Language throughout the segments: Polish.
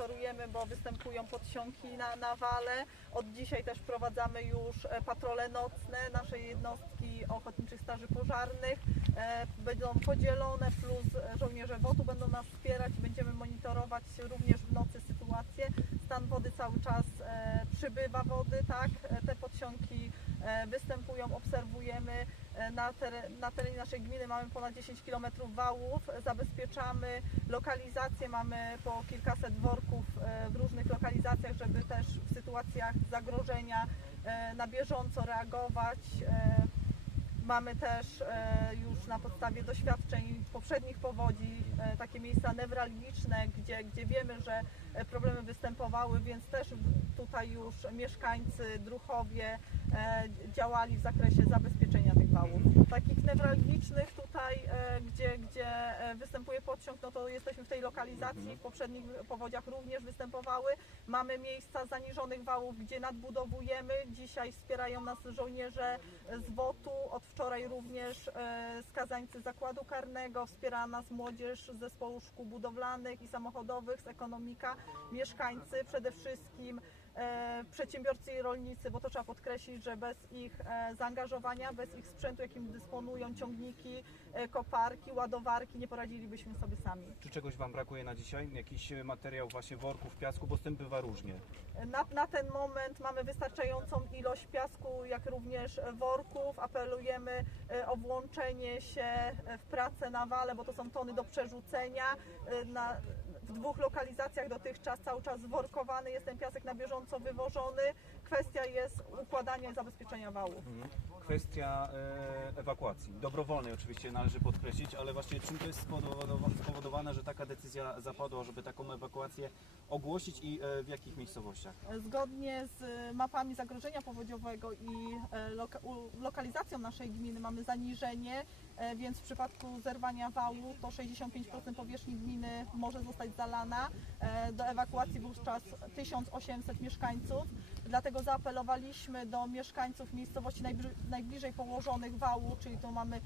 monitorujemy, bo występują podsiąki na, na wale. Od dzisiaj też wprowadzamy już e, patrole nocne. Nasze jednostki ochotniczych straży pożarnych e, będą podzielone, plus e, żołnierze WOT-u będą nas wspierać będziemy monitorować również w nocy sytuację. Stan wody cały czas przybywa wody, tak? Te podsiąki e, występują, obserwujemy. E, Na, teren, na terenie naszej gminy mamy ponad 10 km wałów, zabezpieczamy lokalizacje, mamy po kilkaset worków e, w różnych lokalizacjach, żeby też w sytuacjach zagrożenia e, na bieżąco reagować. Mamy też już na podstawie doświadczeń poprzednich powodzi takie miejsca newralgiczne, gdzie, gdzie wiemy, że e, problemy występowały, więc też tutaj już mieszkańcy, druchowie e, działali w zakresie zabezpieczenia tych wałów. Takich newralgicznych tutaj, e, gdzie, gdzie e, występuje podciąg, no to jesteśmy w tej lokalizacji, w poprzednich powodziach również występowały. Mamy miejsca zaniżonych wałów, gdzie nadbudowujemy. Dzisiaj wspierają nas żołnierze z WOT-u, od wczoraj również e, skazańcy zakładu karnego, wspiera nas młodzież z zespołu szkół budowlanych i samochodowych, z ekonomika, mieszkańcy przede wszystkim. E, przedsiębiorcy i rolnicy, bo to trzeba podkreślić, że bez ich e, zaangażowania, bez ich sprzętu, jakim dysponują ciągniki, e, koparki, ładowarki, nie poradzilibyśmy sobie sami. Czy czegoś Wam brakuje na dzisiaj? Jakiś materiał właśnie worków, piasku, bo z tym bywa różnie. Na, na ten moment mamy wystarczającą ilość piasku, jak również worków. Apelujemy o włączenie się w pracę na wale, bo to są tony do przerzucenia. Na, w dwóch lokalizacjach dotychczas cały czas zworkowany jest ten piasek na bieżąco wywożony. Kwestia jest zabezpieczenia wałów. Kwestia e, ewakuacji. Dobrowolnej oczywiście należy podkreślić, ale właśnie czym to jest spowodowa- spowodowane, że taka decyzja zapadła, żeby taką ewakuację ogłosić i e, w jakich miejscowościach? Zgodnie z mapami zagrożenia powodziowego i e, loka u- lokalizacją naszej gminy mamy zaniżenie, e, więc w przypadku zerwania wału to 65% powierzchni gminy może zostać zalana. E, Do ewakuacji wówczas 1800 mieszkańców. Dlatego zaapelowaliśmy do mieszkańców miejscowości najbli- najbliżej położonych wału, czyli tu mamy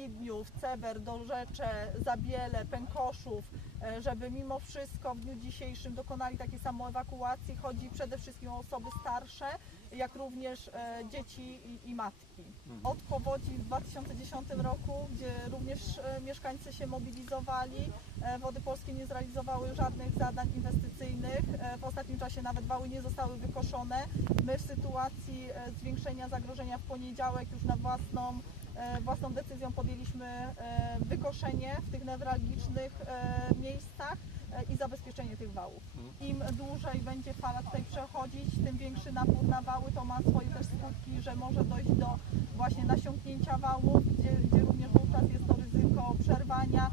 Skidniów, Ceber, Dolrzecze, Zabiele, Pękoszów, e, żeby mimo wszystko w dniu dzisiejszym dokonali takiej samoewakuacji. Chodzi przede wszystkim o osoby starsze, jak również e, dzieci i, matki. Od powodzi w 2010 roku, gdzie również e, mieszkańcy się mobilizowali, Wody Polskie nie zrealizowały żadnych zadań inwestycyjnych. W ostatnim czasie nawet wały nie zostały wykoszone. My w sytuacji zwiększenia zagrożenia w poniedziałek już na własną własną decyzją podjęliśmy e, wykoszenie w tych newralgicznych e, miejscach e, i zabezpieczenie tych wałów. Im dłużej będzie fala tutaj przechodzić, tym większy napór na wały, to ma swoje też skutki, że może dojść do właśnie nasiąknięcia wałów, gdzie, gdzie również wówczas jest to ryzyko przerwania